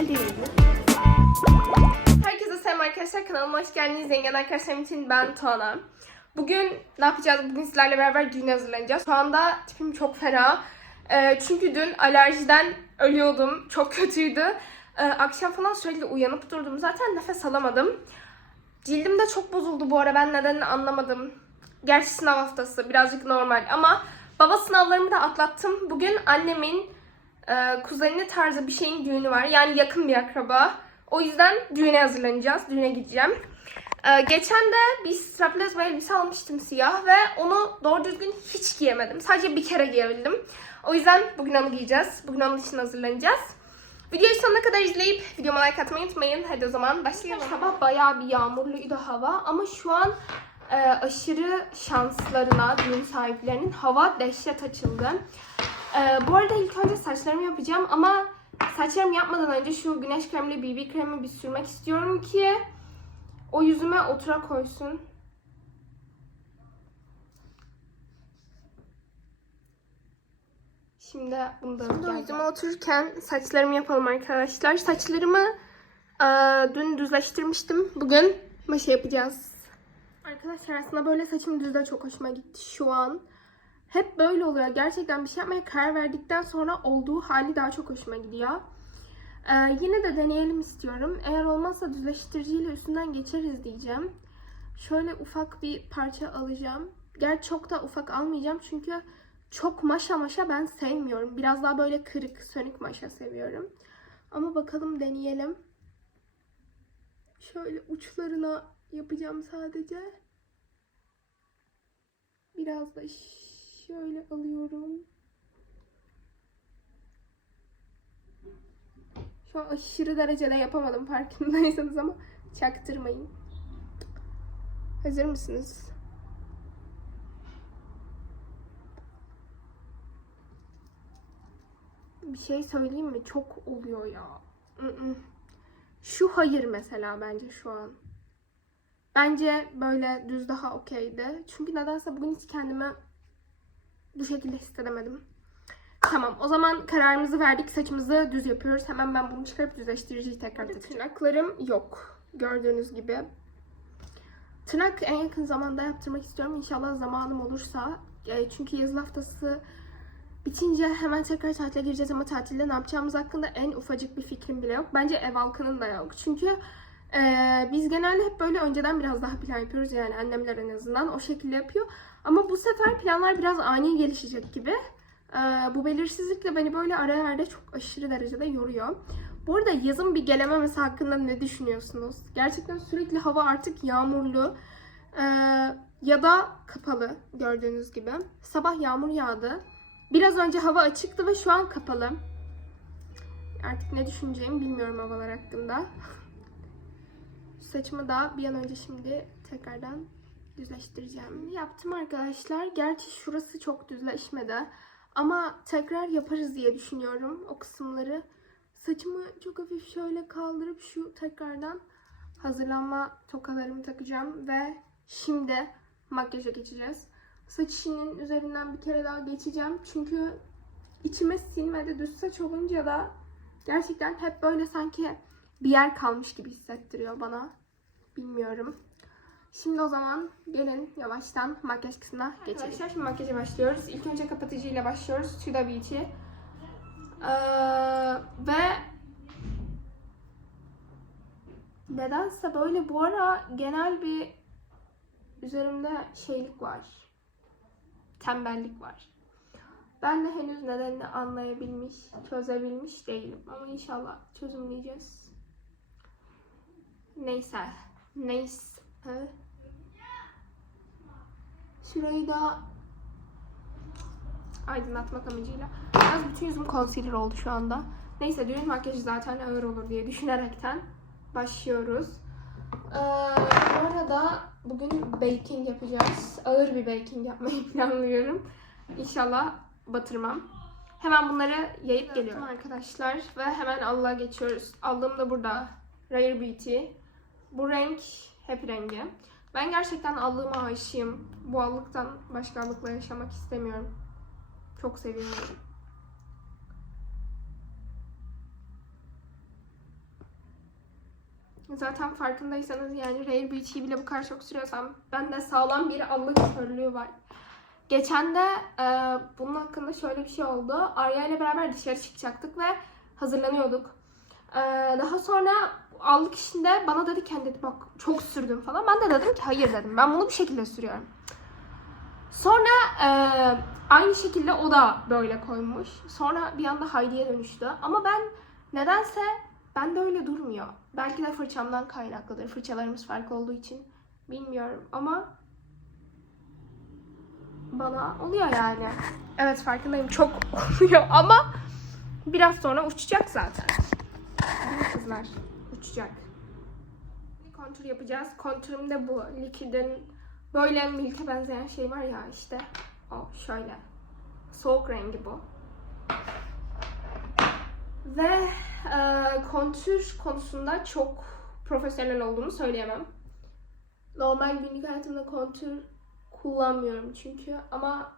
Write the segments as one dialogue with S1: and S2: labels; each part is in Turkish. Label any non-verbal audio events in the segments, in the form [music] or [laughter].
S1: geldiniz.
S2: Herkese selam arkadaşlar. Kanalıma hoş geldiniz. Zengin arkadaşlarım için ben Tuana. Bugün ne yapacağız? Bugün sizlerle beraber düğüne hazırlanacağız. Şu anda tipim çok fena. Ee, çünkü dün alerjiden ölüyordum. Çok kötüydü. Ee, akşam falan sürekli uyanıp durdum. Zaten nefes alamadım. Cildim de çok bozuldu bu ara. Ben nedenini anlamadım. Gerçi sınav haftası. Birazcık normal. Ama baba sınavlarımı da atlattım. Bugün annemin e, kuzenine tarzı bir şeyin düğünü var. Yani yakın bir akraba. O yüzden düğüne hazırlanacağız. Düğüne gideceğim. Ee, geçen de bir strapless bir elbise almıştım siyah ve onu doğru düzgün hiç giyemedim. Sadece bir kere giyebildim. O yüzden bugün onu giyeceğiz. Bugün onun için hazırlanacağız. Videoyu sonuna kadar izleyip videoma like atmayı unutmayın. Hadi o zaman başlayalım. Sabah bayağı bir yağmurluydu hava ama şu an e, aşırı şanslarına düğün sahiplerinin hava dehşet açıldı. Ee, bu arada ilk önce saçlarımı yapacağım ama saçlarımı yapmadan önce şu güneş kremli BB kremi bir sürmek istiyorum ki o yüzüme otura koysun. Şimdi bunu da Şimdi yüzüme otururken saçlarımı yapalım arkadaşlar. Saçlarımı e, dün düzleştirmiştim. Bugün maşa yapacağız. Arkadaşlar aslında böyle saçım düzde çok hoşuma gitti şu an. Hep böyle oluyor. Gerçekten bir şey yapmaya karar verdikten sonra olduğu hali daha çok hoşuma gidiyor. Ee, yine de deneyelim istiyorum. Eğer olmazsa düzleştiriciyle üstünden geçeriz diyeceğim. Şöyle ufak bir parça alacağım. Gerçi çok da ufak almayacağım çünkü çok maşa maşa ben sevmiyorum. Biraz daha böyle kırık, sönük maşa seviyorum. Ama bakalım deneyelim. Şöyle uçlarına yapacağım sadece. Biraz da şöyle alıyorum. Şu an aşırı derecede yapamadım farkındaysanız ama çaktırmayın. Hazır mısınız? Bir şey söyleyeyim mi? Çok oluyor ya. Şu hayır mesela bence şu an. Bence böyle düz daha okeydi. Çünkü nedense bugün hiç kendime bu şekilde hissedemedim. Tamam o zaman kararımızı verdik. Saçımızı düz yapıyoruz. Hemen ben bunu çıkarıp düzleştiriciyi tekrar takacağım. Tırnaklarım yok. Gördüğünüz gibi. Tırnak en yakın zamanda yaptırmak istiyorum. İnşallah zamanım olursa. E, çünkü yazılı haftası bitince hemen tekrar tatile gireceğiz ama tatilde ne yapacağımız hakkında en ufacık bir fikrim bile yok. Bence ev halkının da yok. Çünkü e, biz genelde hep böyle önceden biraz daha plan yapıyoruz. Yani annemler en azından o şekilde yapıyor. Ama bu sefer planlar biraz ani gelişecek gibi. Ee, bu belirsizlik de beni böyle ara yerde çok aşırı derecede yoruyor. Bu arada yazın bir gelememesi hakkında ne düşünüyorsunuz? Gerçekten sürekli hava artık yağmurlu ee, ya da kapalı gördüğünüz gibi. Sabah yağmur yağdı. Biraz önce hava açıktı ve şu an kapalı. Artık ne düşüneceğimi bilmiyorum havalar hakkında. [laughs] Saçımı da bir an önce şimdi tekrardan düzleştireceğim. Yaptım arkadaşlar. Gerçi şurası çok düzleşmedi. Ama tekrar yaparız diye düşünüyorum o kısımları. Saçımı çok hafif şöyle kaldırıp şu tekrardan hazırlanma tokalarımı takacağım ve şimdi makyaja geçeceğiz. Saç işinin üzerinden bir kere daha geçeceğim. Çünkü içime sinmedi. Düz saç olunca da gerçekten hep böyle sanki bir yer kalmış gibi hissettiriyor bana. Bilmiyorum. Şimdi o zaman gelin yavaştan makyaj kısmına geçelim. Arkadaşlar şimdi makyaja başlıyoruz. İlk önce kapatıcıyla başlıyoruz. Huda Beauty. Ee, ve nedense böyle bu ara genel bir üzerimde şeylik var. Tembellik var. Ben de henüz nedenini anlayabilmiş, çözebilmiş değilim. Ama inşallah çözümleyeceğiz. Neyse. Neyse. Şurayı da aydınlatmak amacıyla. Biraz bütün yüzüm concealer oldu şu anda. Neyse düğün makyajı zaten ağır olur diye düşünerekten başlıyoruz. Ee, bu arada bugün baking yapacağız. Ağır bir baking yapmayı [laughs] planlıyorum. İnşallah batırmam. Hemen bunları yayıp geliyorum arkadaşlar. Ve hemen Allah'a geçiyoruz. Aldığım da burada. Rare Beauty. Bu renk hep rengi. Ben gerçekten allığıma aşığım. Bu allıktan başka allıkla yaşamak istemiyorum. Çok seviyorum. Zaten farkındaysanız yani Rare Beauty'yi bile bu kadar çok sürüyorsam bende sağlam bir allık körlüğü var. Geçen de e, bunun hakkında şöyle bir şey oldu. Arya ile beraber dışarı çıkacaktık ve hazırlanıyorduk. E, daha sonra allık işinde bana dedi ki "Hani," dedi bak çok sürdüm falan. Ben de dedim ki hayır dedim. Ben bunu bu şekilde sürüyorum. Sonra e, aynı şekilde o da böyle koymuş. Sonra bir anda Heidi'ye dönüştü. Ama ben nedense ben de öyle durmuyor. Belki de fırçamdan kaynaklıdır. Fırçalarımız farklı olduğu için bilmiyorum ama bana oluyor yani. Evet farkındayım çok [laughs] oluyor ama biraz sonra uçacak zaten. Değil kızlar? Uçacak. Bir kontür yapacağız. Kontürüm de bu. Liquid'in böyle milke benzeyen şey var ya işte. O şöyle. Soğuk rengi bu. Ve e, kontür konusunda çok profesyonel olduğumu söyleyemem. Normal günlük hayatımda kontür kullanmıyorum çünkü ama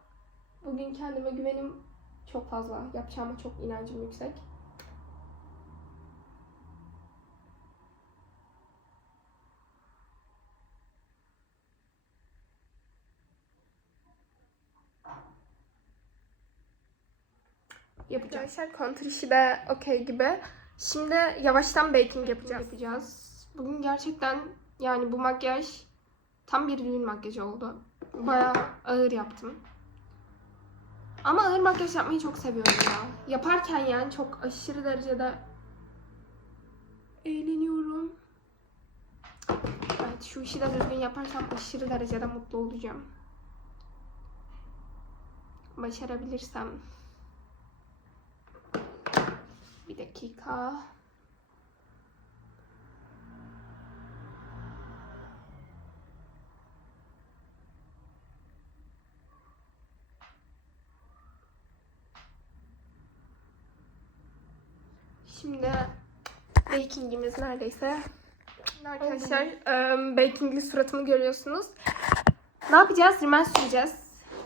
S2: bugün kendime güvenim çok fazla. Yapacağıma çok inancım yüksek. Yapacağız. Arkadaşlar kontür işi de okey gibi. Şimdi yavaştan baking yapacağız. yapacağız. Bugün gerçekten yani bu makyaj tam bir düğün makyajı oldu. Bayağı ağır yaptım. Ama ağır makyaj yapmayı çok seviyorum ya. Yaparken yani çok aşırı derecede eğleniyorum. Evet şu işi de düzgün yaparsam aşırı derecede mutlu olacağım. Başarabilirsem. Bir dakika. Şimdi bakingimiz neredeyse. Arkadaşlar em, bakingli suratımı görüyorsunuz. Ne yapacağız? Rimel süreceğiz.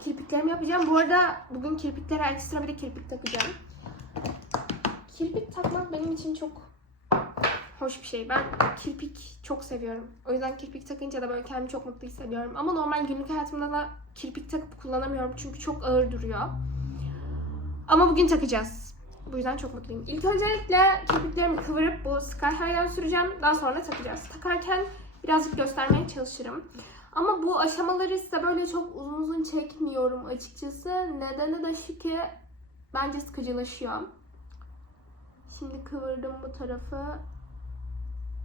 S2: Kirpiklerimi yapacağım. Bu arada bugün kirpiklere ekstra bir de kirpik takacağım. Kirpik takmak benim için çok hoş bir şey. Ben kirpik çok seviyorum. O yüzden kirpik takınca da böyle kendimi çok mutlu hissediyorum. Ama normal günlük hayatımda da kirpik takıp kullanamıyorum. Çünkü çok ağır duruyor. Ama bugün takacağız. Bu yüzden çok mutluyum. İlk öncelikle kirpiklerimi kıvırıp bu Sky High'dan süreceğim. Daha sonra takacağız. Takarken birazcık göstermeye çalışırım. Ama bu aşamaları size böyle çok uzun uzun çekmiyorum açıkçası. Nedeni de şu ki bence sıkıcılaşıyor. Şimdi kıvırdım bu tarafı.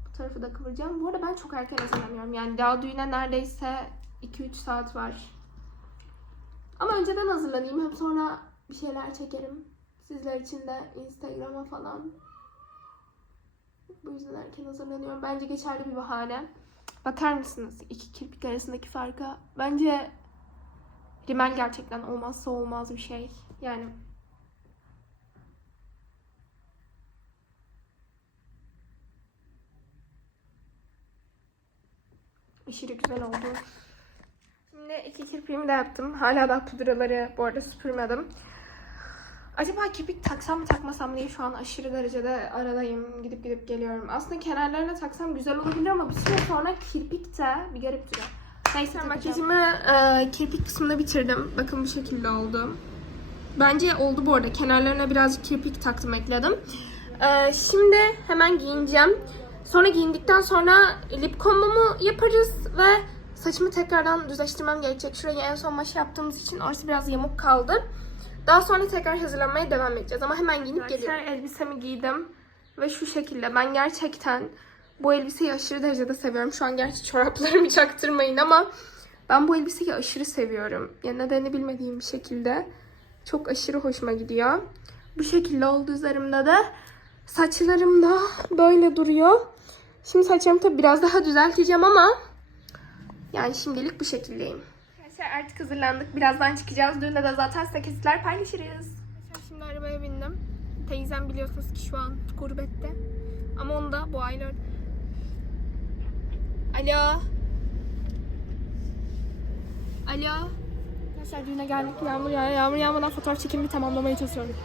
S2: Bu tarafı da kıvıracağım. Bu arada ben çok erken hazırlanıyorum. Yani daha düğüne neredeyse 2-3 saat var. Ama önceden hazırlanayım. Hem sonra bir şeyler çekerim. Sizler için de Instagram'a falan. Bu yüzden erken hazırlanıyorum. Bence geçerli bir bahane. Bakar mısınız iki kirpik arasındaki farka? Bence rimel gerçekten olmazsa olmaz bir şey. Yani aşırı güzel oldu. Şimdi iki kirpiğimi de yaptım. Hala da pudraları bu arada süpürmedim. Acaba kirpik taksam mı takmasam diye şu an aşırı derecede aradayım. Gidip gidip geliyorum. Aslında kenarlarına taksam güzel olabilir ama bir süre sonra kirpik de bir garip duruyor. Neyse makyajımı e, kirpik kısmında bitirdim. Bakın bu şekilde oldu. Bence oldu bu arada. Kenarlarına birazcık kirpik taktım ekledim. E, şimdi hemen giyineceğim. Sonra giyindikten sonra lip combo'mu yaparız ve saçımı tekrardan düzleştirmem gerekecek. Şurayı en son maşa yaptığımız için orası biraz yamuk kaldı. Daha sonra tekrar hazırlanmaya devam edeceğiz ama hemen giyinip geliyorum. elbisemi giydim ve şu şekilde ben gerçekten bu elbiseyi aşırı derecede seviyorum. Şu an gerçi çoraplarımı [laughs] çaktırmayın ama ben bu elbiseyi aşırı seviyorum. Yani nedenini bilmediğim bir şekilde çok aşırı hoşuma gidiyor. Bu şekilde oldu üzerimde de. Saçlarım da böyle duruyor. Şimdi saçlarımı tabii biraz daha düzelteceğim ama yani şimdilik bu şekildeyim. Arkadaşlar artık hazırlandık. Birazdan çıkacağız. Düğünde de zaten size kesitler paylaşırız. Arkadaşlar şimdi arabaya bindim. Teyzem biliyorsunuz ki şu an gurbette. Ama onu da bu aylar... Alo. Alo. Arkadaşlar düğüne geldik. Yağmur yağıyor. Yağmur yağmadan fotoğraf çekimimi tamamlamaya çalışıyorum.